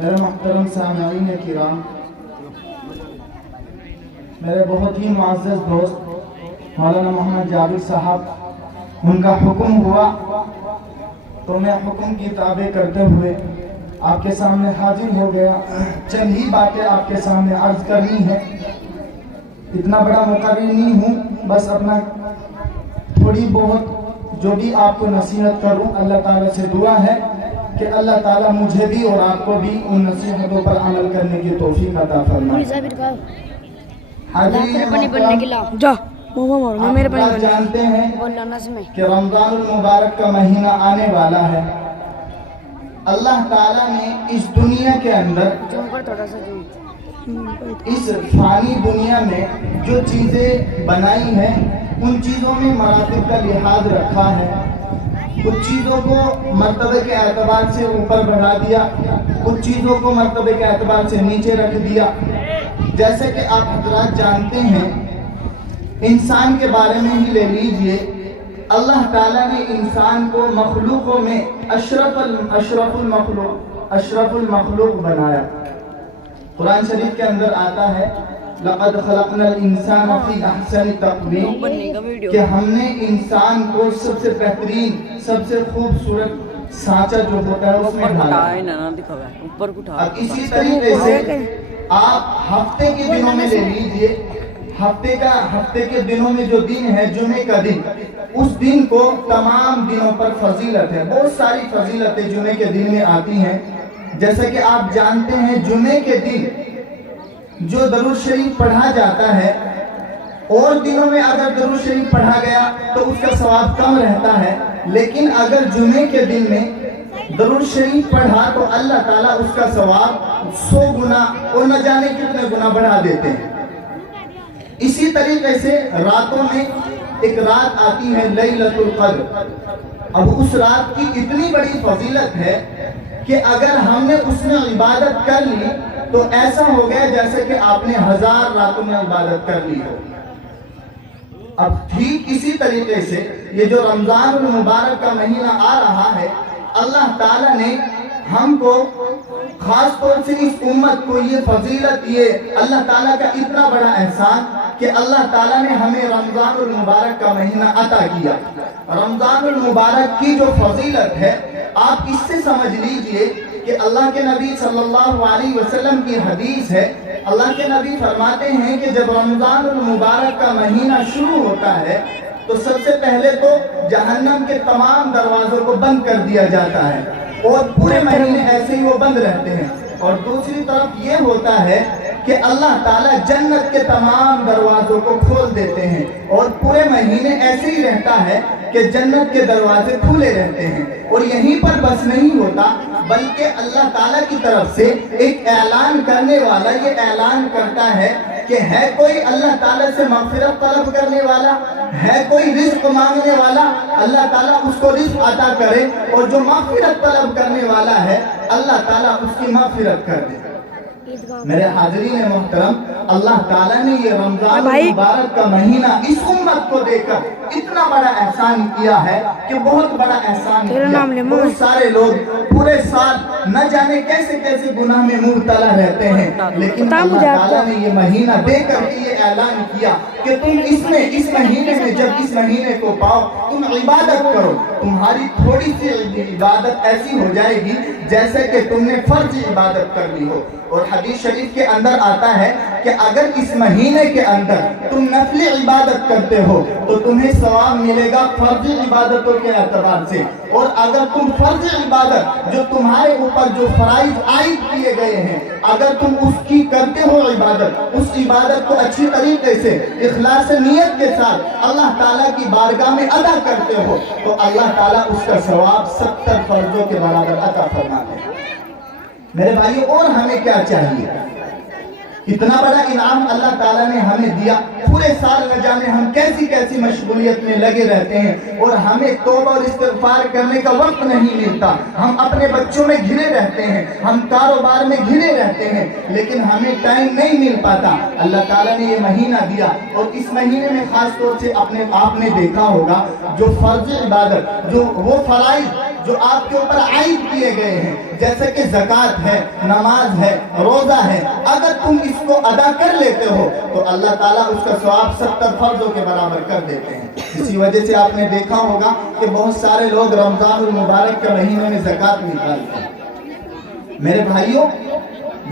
میرے محترم سامعین کرام، میرے بہت ہی معزز دوست مولانا محمد جابر صاحب، ان کا حکم ہوا تو میں حکم کی تابع کرتے ہوئے آپ کے سامنے حاضر ہو گیا۔ چند ہی باتیں آپ کے سامنے عرض کرنی ہے، اتنا بڑا مقرر نہیں ہوں، بس اپنا تھوڑی بہت جو بھی آپ کو نصیحت کروں، اللہ تعالیٰ سے دعا ہے کہ اللہ تعالیٰ مجھے بھی اور آپ کو بھی ان نصیحتوں پر عمل کرنے کی توفیق عطا فرمائے۔ آپ جانتے ہیں کہ رمضان المبارک کا مہینہ آنے والا ہے۔ اللہ تعالیٰ نے اس دنیا کے اندر، اس فانی دنیا میں جو چیزیں بنائی ہیں، ان چیزوں میں مراتب کا لحاظ رکھا ہے۔ کچھ چیزوں کو مرتبے کے اعتبار سے اوپر بڑھا دیا، کچھ چیزوں کو مرتبے کے اعتبار سے نیچے رکھ دیا۔ جیسے کہ آپ حضرات جانتے ہیں، انسان کے بارے میں ہی لے لیجئے، اللہ تعالیٰ نے انسان کو مخلوقوں میں اشرف المخلوق بنایا۔ قرآن شریف کے اندر آتا ہے لَقَدْ خَلَقْنَا الْإِنسَانَ فِي أَحْسَنِ تَقْوِيمٍ، کہ ہم نے انسان کو سب سے بہترین، سب سے خوبصورت سانچہ جو ہوتا ہے اس میں ڈالا۔ اب اسی طریقے سے آپ ہفتے کے دنوں میں لے لیجئے، ہفتے کے دنوں میں جو دن ہے جمعے کا دن، اس دن کو تمام دنوں پر فضیلت ہے، بہت ساری فضیلتیں جمعے کے دن میں آتی ہیں۔ جیسا کہ آپ جانتے ہیں، جمعے کے دن جو درود شریف پڑھا جاتا ہے، اور دنوں میں اگر درود شریف پڑھا گیا تو اس کا ثواب کم رہتا ہے، لیکن اگر جمعے کے دن میں درود شریف پڑھا تو اللہ تعالیٰ اس کا ثواب 100 گنا اور نہ جانے کتنے گنا بڑھا دیتے ہیں۔ اسی طریقے سے راتوں میں ایک رات آتی ہے لیلۃ القدر۔ اب اس رات کی اتنی بڑی فضیلت ہے کہ اگر ہم نے اس میں عبادت کر لی تو ایسا ہو گیا جیسے کہ آپ نے 1000 راتوں میں عبادت کر لی ہو۔ اب ٹھیک اسی طریقے سے یہ جو رمضان المبارک کا مہینہ آ رہا ہے، اللہ تعالیٰ نے ہم کو خاص طور سے اس امت کو یہ فضیلت، یہ اللہ تعالیٰ کا اتنا بڑا احسان کہ اللہ تعالیٰ نے ہمیں رمضان المبارک کا مہینہ عطا کیا۔ رمضان المبارک کی جو فضیلت ہے، آپ اس سے سمجھ لیجئے کہ اللہ کے نبی صلی اللہ علیہ وسلم کی حدیث ہے، اللہ کے نبی فرماتے ہیں کہ جب رمضان المبارک کا مہینہ شروع ہوتا ہے تو سب سے پہلے تو جہنم کے تمام دروازوں کو بند کر دیا جاتا ہے، اور پورے مہینے ایسے ہی وہ بند رہتے ہیں۔ اور دوسری طرف یہ ہوتا ہے کہ اللہ تعالیٰ جنت کے تمام دروازوں کو کھول دیتے ہیں، اور پورے مہینے ایسے ہی رہتا ہے کہ جنت کے دروازے کھلے رہتے ہیں۔ اور یہیں پر بس نہیں ہوتا، بلکہ اللہ تعالیٰ کی طرف سے ایک اعلان کرنے والا یہ اعلان کرتا ہے کہ ہے کوئی اللہ تعالیٰ سے مغفرت طلب کرنے والا، ہے کوئی رزق مانگنے والا، اللہ تعالیٰ اس کو رزق عطا کرے، اور جو مغفرت طلب کرنے والا ہے اللہ تعالیٰ اس کی مغفرت کر دے۔ میرے حاضرین محترم، اللہ تعالیٰ نے یہ رمضان مبارک کا مہینہ اس امت کو دے کر اتنا بڑا احسان کیا ہے کہ بہت بڑا احسان کیا۔ بہت سارے لوگ پورے سال نہ جانے کیسے کیسے گناہ میں مبتلا رہتے ہیں، لیکن اللہ تعالیٰ نے یہ مہینہ دے کر یہ اعلان کیا کہ تم اس مہینے میں جب اس مہینے کو پاؤ تم عبادت کرو، تمہاری تھوڑی سی عبادت ایسی ہو جائے گی جیسے کہ تم نے فرض عبادت کر لی ہو۔ اور حدیث شریف کے اندر آتا ہے کہ اگر اس مہینے کے اندر تم نفلی عبادت کرتے ہو تو تمہیں ثواب ملے گا فرض عبادتوں کے اعتبار سے، اور اگر تم فرض عبادت جو تمہارے اوپر جو فرائض عائد کیے گئے ہیں اگر تم اس کی کرتے ہو عبادت، اس عبادت کو اچھی طریقے سے اخلاص نیت کے ساتھ اللہ تعالیٰ کی بارگاہ میں ادا کرتے ہو تو اللہ تعالیٰ اس کا ثواب 70 فرضوں کے برابر عطا فرماتے ہیں۔ میرے بھائی، اور ہمیں کیا چاہیے؟ اتنا بڑا انعام اللہ تعالیٰ نے ہمیں دیا، پورے سال نہ جانے ہم کیسی کیسی مشغولیت میں لگے رہتے ہیں، اور ہمیں توبہ اور استغفار کرنے کا وقت نہیں ملتا۔ ہم اپنے بچوں میں گھرے رہتے ہیں، ہم کاروبار میں گھرے رہتے ہیں، لیکن ہمیں ٹائم نہیں مل پاتا۔ اللہ تعالیٰ نے یہ مہینہ دیا، اور اس مہینے میں خاص طور سے آپ نے دیکھا ہوگا جو فرض عبادت، جو وہ فرائض جو آپ کے اوپر عائد کیے گئے ہیں، جیسے کہ زکوٰۃ ہے، نماز ہے، روزہ ہے، اگر تم اس کو ادا کر لیتے ہو تو اللہ تعالیٰ اس کا ثواب 70 فرضوں کے برابر کر دیتے ہیں۔ اسی وجہ سے آپ نے دیکھا ہوگا کہ بہت سارے لوگ رمضان المبارک کے مہینے میں زکوٰۃ نکالتے ہیں۔ میرے بھائیوں،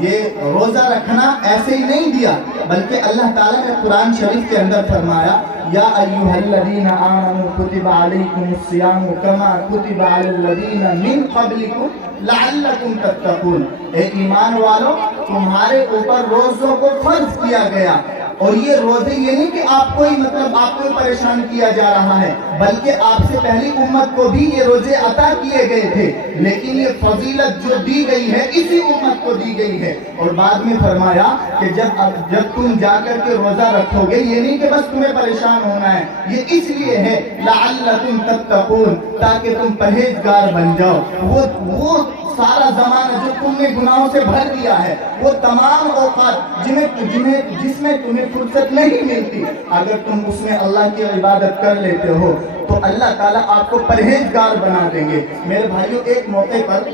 یہ روزہ رکھنا ایسے ہی نہیں دیا، بلکہ اللہ تعالیٰ نے قرآن شریف کے اندر فرمایا، یا ایھا الذین آمنوا کتب علیکم الصیام کما کتب علی الذین من قبلکم لعلکم تتقون۔ اے ایمان والو، تمہارے اوپر روزوں کو فرض کیا گیا، اور یہ روزے یہ نہیں کہ آپ کو پریشان کیا جا رہا ہے، بلکہ آپ سے پہلی امت کو بھی یہ روزے عطا کیے گئے تھے، لیکن یہ فضیلت جو دی گئی ہے اسی امت کو دی گئی ہے۔ اور بعد میں فرمایا کہ جب تم جا کر کے روزہ رکھو گے، یہ نہیں کہ بس تمہیں پریشان ہونا ہے، یہ اس لیے ہے لعلکم تتقون، تاکہ تم پرہیزگار بن جاؤ۔ وہ سارا زمانہ جو تم نے گناہوں سے بھر دیا ہے، وہ تمام اوقات جس میں تمہیں فرصت نہیں ملتی، اگر تم اس میں اللہ کی عبادت کر لیتے ہو تو اللہ تعالیٰ آپ کو پرہیزگار بنا دیں گے۔ میرے بھائیوں، ایک موقع پر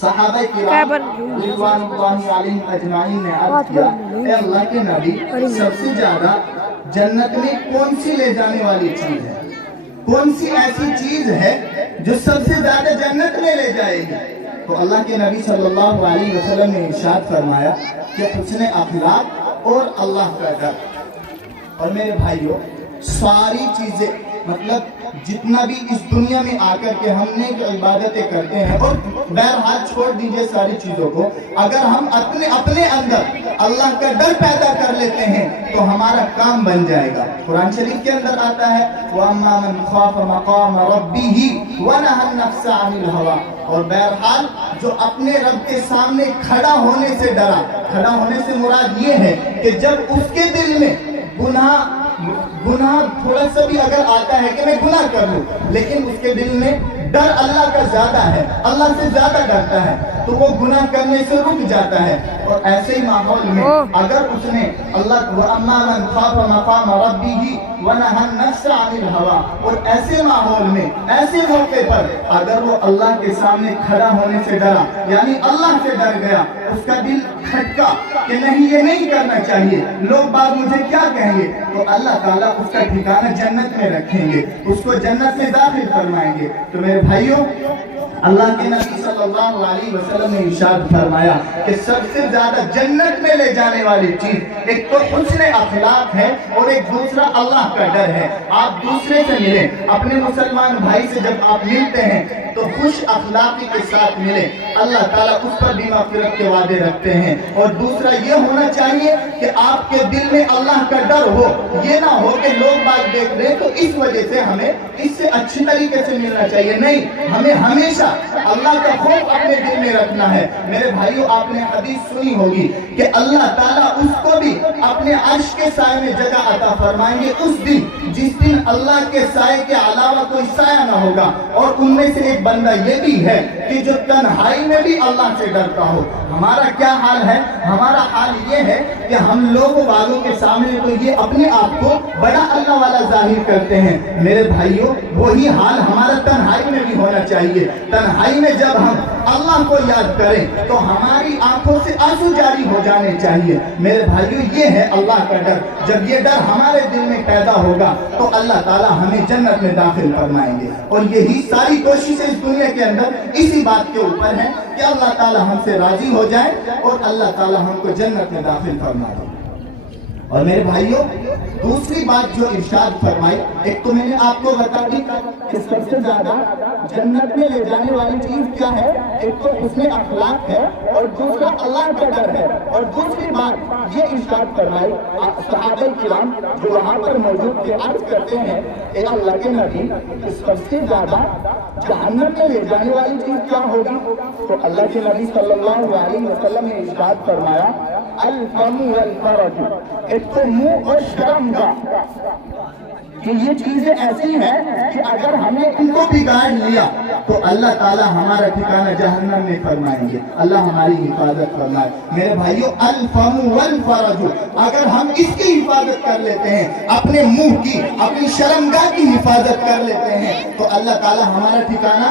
صحابہ کرام رضوان اللہ علیہم اجمعین نے عرض کیا، اے اللہ کے نبی، سب سے زیادہ جنت میں کون سی لے جانے والی چیز ہے؟ کون سی ایسی چیز ہے جو سب سے زیادہ جنت میں لے جائے گی؟ تو اللہ کے نبی صلی اللہ علیہ وسلم نے ارشاد فرمایا کہ حسن اخلاق اور اللہ کا ڈر۔ اور میرے بھائیوں، ساری چیزیں، مطلب جتنا بھی اس دنیا میں آ کر کے ہم نے جو عبادتیں کرتے ہیں، اور بہرحال چھوڑ دیجئے ساری چیزوں کو، اگر ہم اپنے اندر اللہ کا ڈر پیدا کر لیتے ہیں تو ہمارا کام بن جائے گا۔ قرآن شریف کے اندر آتا ہے وَأَمَّا مَنْ خَافَ مَقَامَ رَبِّهِ وَنَهَى النَّفْسَ عَنِ الْهَوَىٰ، اور بہرحال جو اپنے رب کے سامنے کھڑا ہونے سے ڈرا۔ کھڑا ہونے سے مراد یہ ہے کہ جب اس کے دل میں گناہ تھوڑا سا بھی اگر آتا ہے کہ میں گناہ کر لوں، لیکن اس کے دل میں ڈر اللہ کا زیادہ ہے، اللہ سے زیادہ ڈرتا ہے، تو وہ گناہ کرنے سے رک جاتا ہے۔ اور ایسے ہی ماحول میں اگر اس نے اللہ وَأَمَّا مَنْ خَافَ مَقَامَ رَبِّهِ وَنَهَى النَّفْسَ عَنِ الْهَوَىٰ، اور ایسے ماحول میں، ایسے موقع پر اگر وہ اللہ کے سامنے کھڑا ہونے سے ڈرا، یعنی اللہ سے ڈر گیا، اس کا دل کھٹکا کہ نہیں، یہ نہیں کرنا چاہیے، لوگ بعد مجھے کیا کہیں گے، تو اللہ تعالیٰ اس کا ٹھکانہ جنت میں رکھیں گے، اس کو جنت میں داخل فرمائیں گے۔ تو میرے بھائیوں، اللہ کے نبی صلی اللہ علیہ وسلم نے ارشاد فرمایا کہ سب سے زیادہ جنت میں لے جانے والی چیز ایک تو حسن اخلاق ہے، اور ایک دوسرا اللہ کا ڈر ہے۔ آپ دوسرے سے ملیں، اپنے مسلمان بھائی سے جب آپ ملتے ہیں تو خوش اخلاقی کے ساتھ ملیں، اللہ تعالیٰ اس پر بھی مغفرت کے وعدے رکھتے ہیں۔ اور دوسرا یہ ہونا چاہیے کہ آپ کے دل میں اللہ کا ڈر ہو، یہ نہ ہو کہ لوگ بات دیکھ رہے تو اس وجہ سے ہمیں اس سے اچھی طریقے سے ملنا چاہیے، نہیں، ہمیں ہمیشہ اللہ کا خوف اپنے دل میں رکھنا ہے۔ میرے بھائیوں، آپ نے حدیث سنی ہوگی کہ اللہ تعالیٰ اس کو بھی اپنے عرش کے سائے میں جگہ عطا فرمائیں گے اس دن، جس دن اللہ کے سائے کے علاوہ کوئی سایہ نہ ہوگا۔ اور ان میں سے ایک بندہ یہ بھی ہے کہ جو تنہائی میں بھی اللہ سے ڈرتا ہو۔ ہمارا کیا حال ہے؟ ہمارا حال یہ ہے کہ ہم لوگوں والوں کے سامنے تو یہ اپنے آپ کو بڑا اللہ والا ظاہر کرتے ہیں۔ میرے بھائیوں، وہی حال ہمارا تنہائی میں بھی ہونا چاہیے۔ تنہائی میں جب ہم اللہ کو یاد کریں تو ہماری آنکھوں سے آنسو جاری ہو جانے چاہیے۔ میرے بھائیوں، یہ ہے اللہ کا ڈر۔ جب یہ ڈر ہمارے دل میں پیدا ہوگا تو اللہ تعالیٰ ہمیں جنت میں داخل فرمائیں گے۔ اور یہی ساری کوششیں اس دنیا کے اندر اسی بات کے اوپر ہیں کہ اللہ تعالیٰ ہم سے راضی ہو جائے اور اللہ تعالیٰ ہم کو جنت میں داخل فرما دے۔ اور میرے بھائیوں، دوسری بات جو ارشاد فرمائی، ایک تو میں نے آپ کو بتا دی کہ سب سے زیادہ جنت میں لے جانے والی چیز کیا ہے، ایک تو حسن اخلاق ہے اور دوسرا اللہ کا ڈر ہے۔ اور دوسری بات یہ ارشاد فرمائی، صحابہ کرام جو وہاں پر موجود تھے عرض کرتے ہیں، اے اللہ کے نبی، سب سے زیادہ جہنم میں لے جانے والی چیز کیا ہوگی؟ تو اللہ کے نبی صلی اللہ علیہ وسلم نے ارشاد فرمایا، الفم والفرج، ایک تو منہ اور شرم کا، کہ یہ چیزیں ایسی ہیں کہ اگر ہمیں ان کو بگاڑ لیا تو اللہ تعالیٰ ہمارا ٹھکانہ جہنم میں فرمائیں گے۔ اللہ ہماری حفاظت فرمائے۔ میرے بھائیوں، الفم والفرج، اگر ہم اس کی حفاظت کر لیتے ہیں، اپنے منہ کی، اپنی شرمگاہ کی حفاظت کر لیتے ہیں، تو اللہ تعالیٰ ہمارا ٹھکانہ